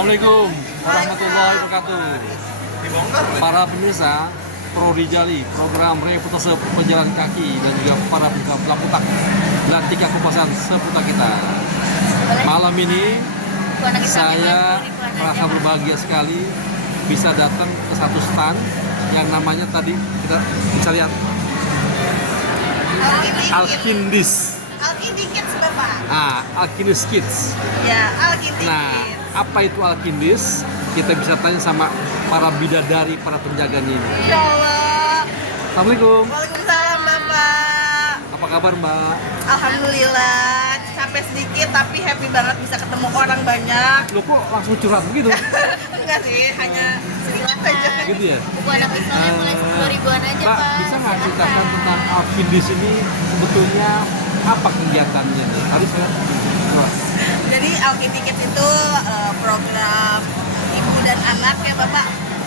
Assalamualaikum warahmatullahi wabarakatuh. Para pemirsa Prodi Jali, program reputasi pejalan kaki dan juga para pelaputak Lantika Kupasan seputar kita. Malam ini saya merasa berbahagia sekali bisa datang ke satu stand yang namanya tadi kita bisa lihat Alkindis. Alkindis Kids, Bapak. Alkindis Kids. Ya, Alkindis Nah, Kids. apa itu Alkindis? Kita bisa tanya sama para bidadari, para penjaganya ini. Insya Allah. Assalamualaikum. Waalaikumsalam, Bapak. Apa kabar, Mbak? Alhamdulillah, capek sedikit tapi happy banget bisa ketemu orang banyak. Lo kok langsung curhat begitu? Enggak sih, hanya sedikit saja. Gitu ya? Buku anak Islamnya mulai 10 ribuan aja, Mbak, Pak. bisa nggak ceritakan tentang Alkindis ini sebetulnya apa kegiatannya nih? Harus saya. Jadi Alkindis Kids itu program ibu dan anak ya, Bapak.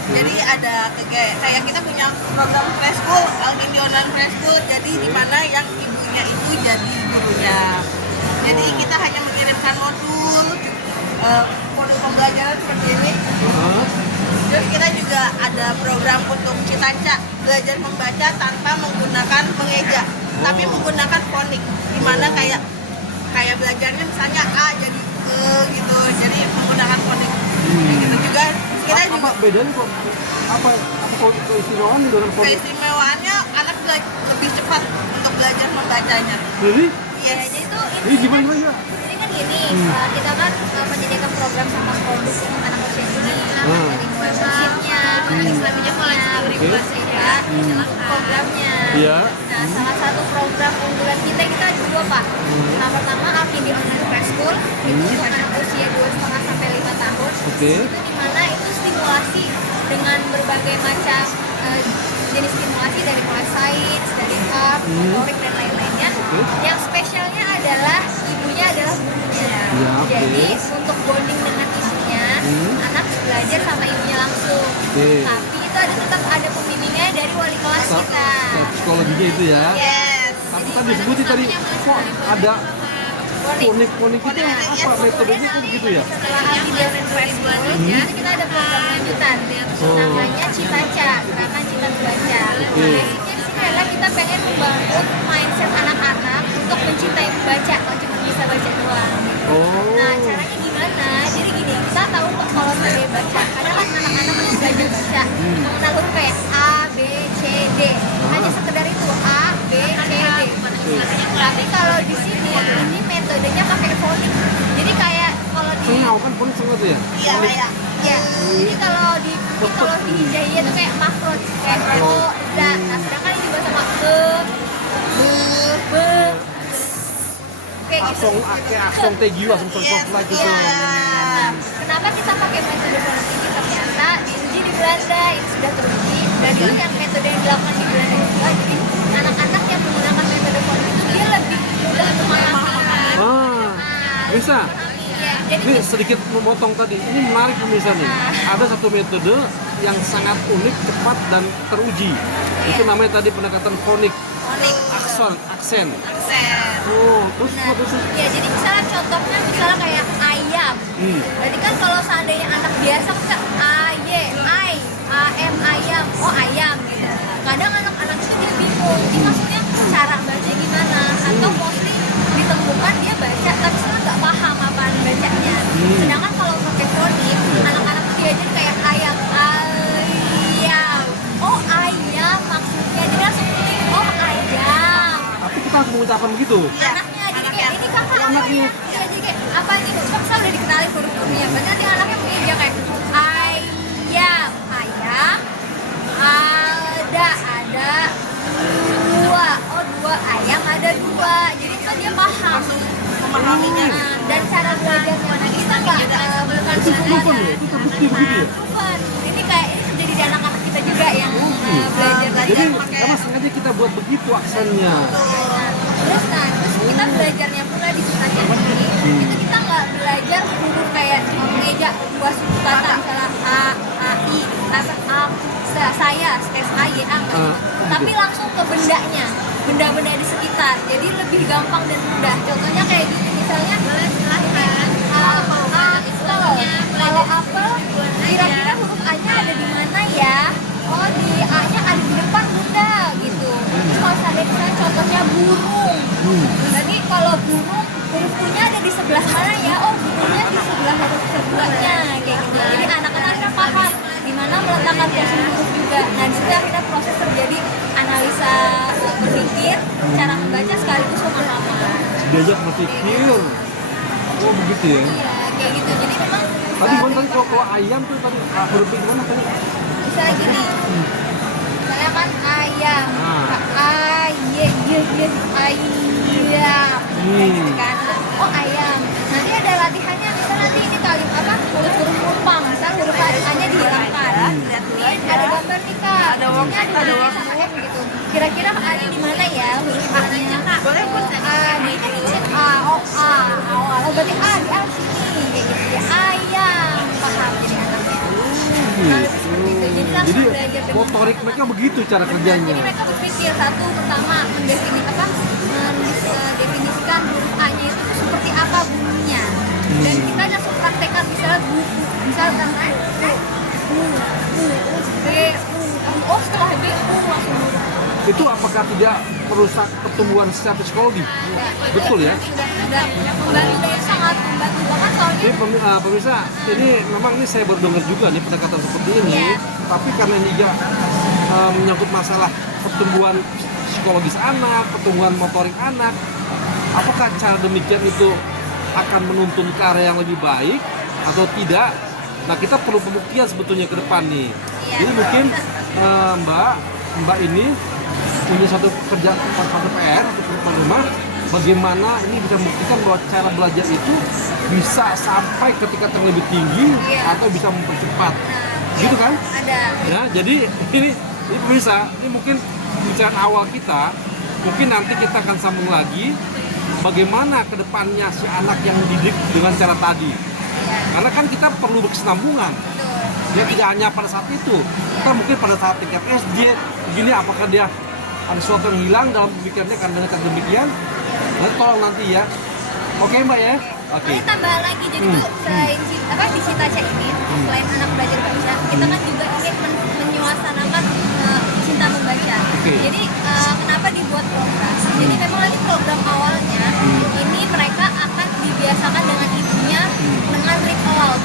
Jadi ada kayak kita punya program preschool, Alkindis Online Preschool. Jadi di mana yang ibunya itu jadi gurunya. Jadi kita hanya mengirimkan modul pembelajaran seperti ini. Terus kita juga ada program untuk Citaca, belajar membaca tanpa menggunakan mengeja, tapi menggunakan fonik. Dimana kayak belajarnya misalnya A jadi E gitu, jadi menggunakan fonik. Gitu juga kita juga. Apa bedanya kok? Apa keistimewaan dengan fonik? Keistimewaannya anak lebih cepat untuk belajar membacanya. Jadi? Ya, jadi itu Ini gimana ya? Jadi kan gini, kita kan menyediakan program sama produk untuk anak usia dini. Dari mulai musiknya, anak Islamnya mulai 10 ribuan saja, programnya. Iya. Nah, salah satu program unggulan kita ada dua, Pak. Nah, pertama Alkindis Online Preschool, itu untuk anak usia 2,5 sampai 5 tahun. Oke. Itu dimana itu stimulasi dengan berbagai macam jenis stimulasi dari mulai sains, dari art, motorik dan lain-lainnya. Yang spesialnya adalah ibunya adalah gurunya. Ya, oke. Jadi untuk bonding dengan ibunya, anak belajar sama ibunya langsung. Tapi itu tetap ada pembimbingnya dari wali kelas kita. Psikologinya itu ya. Yes. Tapi tadi disebutin tadi kok ada fonik itu apa metodenya kok begitu ya? Setelah Alkindis Preschool, itu kita ada program lanjutan namanya Citaca, gerakan cita membaca. Basicnya di sini adalah kita pengen membangun mindset anak-anak untuk mencintai membaca, kalau cuma bisa baca doang. Nah, caranya gimana? Jadi gini, kita tahu kok kalau sebagai baca, kadang kan anak-anak harus belajar baca, mengenal huruf kayak A, B, C, D. Hanya sekedar itu A, B, C, D. Tapi kalau di sini ini metodenya pakai fonik. Jadi kayak kalau di Sengau kan fonik sengau tuh ya? Iya, iya. ya, jadi kalau di hijaiyah itu kayak makrot, kayak O, da. Nah, sedangkan ini bahasa be, kayak gitu. Aksong tegiu, aksong soft gitu. Nah, kenapa kita pakai metode fonik ini? Ternyata diuji di Belanda, ini sudah teruji. Dan itu yang metode yang dilakukan di Belanda juga. Jadi anak-anak yang menggunakan metode fonik itu dia lebih mudah untuk memahami. Bisa. Ya, jadi Ini sedikit memotong tadi. Ini menarik pemirsa nih. Ada satu metode yang sangat unik, cepat dan teruji. Itu namanya tadi pendekatan fonik, aksen. Aksen. Terus ya, jadi misalnya contohnya kayak ayam. Jadi kan kalau seandainya anak biasa kan ayam, oh ayam gitu. Kadang anak-anak itu dia bingung, ini maksudnya cara baca gimana, atau mostly ditemukan dia baca tapi sebenarnya nggak paham apaan bacanya. Sedangkan kalau pakai fonik, anak-anak itu diajar kayak ayam, oh ayam maksudnya, dia langsung mikir, oh ayam. tapi kita harus mengucapkan begitu. Anaknya jadi kayak ini kakak Anaknya. iya, jadi kayak apa ini cuma saya udah dikenali huruf-hurufnya, berarti nanti anaknya mungkin dia kayak ayam ada dua, oh dua ayam ada dua, jadi kan dia paham Memahaminya. dan cara belajarnya kita nggak bukan Itu proven ya? Itu terbukti begitu ya? proven. Ini kayak ini terjadi di anak-anak kita juga yang belajar Jadi pakai. karena sengaja kita buat begitu aksennya. Terus kita belajarnya pula di Citaca ini, itu kita nggak belajar huruf kayak mengeja dua suku kata, misalnya A, I, atau A, saya, S-A-Y-A, tapi langsung ke bendanya, benda-benda di sekitar, jadi lebih gampang dan mudah. Contohnya kayak gini, misalnya apel, kalau apel akan terus menerus juga. Nah di situ akhirnya proses terjadi analisa berpikir, cara membaca sekaligus pemahaman. Diajak berpikir. Oh begitu ya. Iya kayak gitu. Jadi memang Tadi kalau ayam tuh tadi berpikir mana tadi? misalnya gini, misalnya kan ayam, ayam, kayak gitu kan. Oh ayam. Nanti ada latihannya, misal nanti ini kali apa huruf-huruf numpang, misal huruf A-nya dihilangkan. Ini ada gambar nih kak, ada sama M gitu. Kira-kira A-nya di mana ya huruf A-nya? Boleh pun A, di A, oh A, oh berarti A di A sini, kayak gitu ya. Ayam, paham jadi anaknya. Nah, lebih seperti itu. Jadi langsung Jadi belajar dengan motorik mereka begitu cara kerjanya. jadi mereka berpikir satu pertama mendefinisikan huruf A-nya itu seperti apa bunyinya. Dan kita langsung praktekkan misalnya buku, misalkan B, oh setelah B, langsung huruf. Itu apakah tidak merusak pertumbuhan secara psikologi? Betul ya? Sudah membantu, sangat membantu banget soalnya. Ini pemirsa, ini memang ini saya baru dengar juga nih pendekatan seperti ini. Iya. Tapi karena ini juga menyangkut masalah pertumbuhan psikologis anak, pertumbuhan motorik anak, apakah cara demikian itu akan menuntun ke arah yang lebih baik atau tidak? Nah kita perlu pembuktian sebetulnya ke depan nih. Iya. Jadi mungkin Mbak ini punya satu PR atau rumah, bagaimana ini bisa membuktikan bahwa cara belajar itu bisa sampai ke tingkat yang lebih tinggi atau bisa mempercepat, gitu kan? Ada. Ya, jadi ini bisa, ini mungkin pembicaraan awal kita, mungkin nanti kita akan sambung lagi bagaimana ke depannya si anak yang dididik dengan cara tadi. Karena kan kita perlu berkesinambungan. Dia tidak hanya pada saat itu, kita mungkin pada saat tingkat SD, begini apakah dia ada sesuatu yang hilang dalam pemikirannya karena dengan demikian. Nah, tolong nanti ya. Oke Mbak ya. Oke. Nah, tambah lagi jadi tuh selain di Citaca ini, selain anak belajar baca, kita kan juga ingin menyuasanakan cinta membaca. Jadi kenapa dibuat program? Jadi memang nanti program awalnya ini mereka akan dibiasakan dengan ibunya dengan read aloud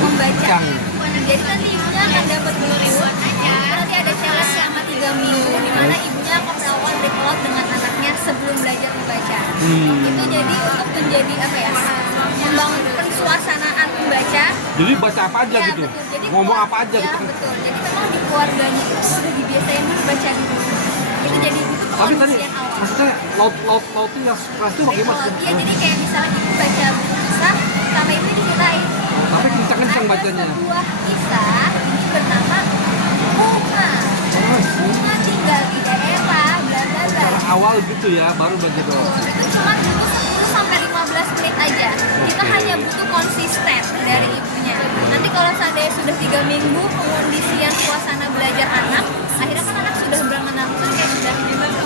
membaca. Jadi nanti ibunya akan dapat buku. Nanti ada challenge selama 3 minggu di mana ibunya akan melakukan read aloud dengan anaknya sebelum belajar membaca. Itu jadi untuk menjadi apa ya? Membangun pensuasanaan membaca. Jadi baca apa aja gitu. Betul. Jadi Ngomong apa aja ya, gitu. Betul. Jadi memang di keluarganya itu sudah dibiasain dulu baca dulu. Itu jadi itu Tapi tadi pengondisian awal. maksudnya laut yang keras itu bagaimana? Iya, jadi kayak misalnya ibu baca buku kisah sama ibu diceritain. Tapi kencang-kencang bacanya. Ada sebuah kisah ini bernama Bunga. Bunga tinggal di daerah bla bla bla. Cara awal gitu ya, baru belajar doang. Itu cuma butuh 10 sampai 15 menit aja. Kita hanya butuh konsisten dari ibunya. Nanti kalau seandainya sudah 3 minggu pengondisian suasana belajar anak, akhirnya kan anak sudah mengenal, kayak sudah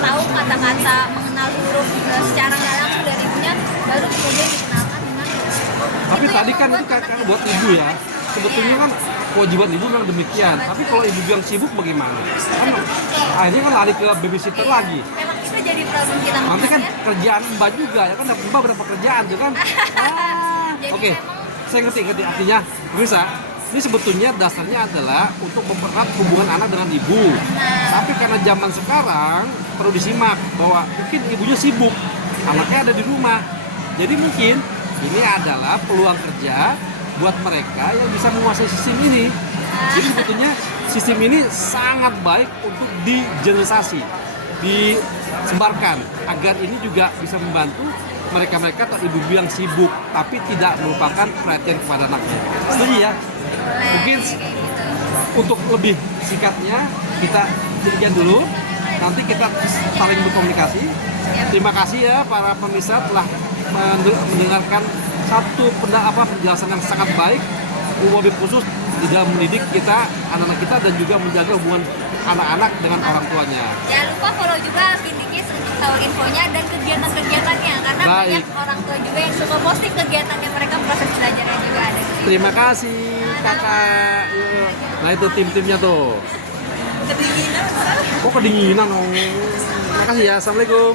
tahu kata-kata, mengenal huruf secara nggak langsung dari ibunya, baru kemudian dikenalkan dengan Tapi itu tadi yang kan membuat itu kan anak buat ibu ya. Sebetulnya kan kewajiban ibu memang demikian. Tapi kalau ibu yang sibuk bagaimana? Kan akhirnya kan lari ke babysitter lagi. memang itu jadi problem kita Nanti kan makanya. kerjaan Mbak juga ya kan Mbak berapa kerjaan tuh kan? Jadi Oke, memang saya ngerti artinya bisa. Ini sebetulnya dasarnya adalah untuk mempererat hubungan anak dengan ibu. Tapi karena zaman sekarang perlu disimak bahwa mungkin ibunya sibuk, anaknya ada di rumah. Jadi mungkin ini adalah peluang kerja buat mereka yang bisa menguasai sistem ini. Jadi sebetulnya sistem ini sangat baik untuk digeneralisasi, disebarkan agar ini juga bisa membantu mereka-mereka atau ibu yang sibuk tapi tidak melupakan perhatian kepada anaknya. Setuju ya? Mungkin untuk lebih singkatnya kita jadikan dulu. Nanti kita saling berkomunikasi. Terima kasih ya para pemirsa telah mendengarkan satu penjelasan yang sangat baik, wabil khusus di dalam mendidik kita, anak-anak kita dan juga menjaga hubungan anak-anak dengan orang tuanya. Jangan lupa follow juga Kindikis untuk tahu infonya dan kegiatan-kegiatannya karena banyak orang tua juga yang suka posting kegiatannya mereka, proses belajarnya juga ada. Terima kasih kakak. Nah itu tim-timnya tuh. Kedinginan. Kok kedinginan? Terima kasih ya. Assalamualaikum.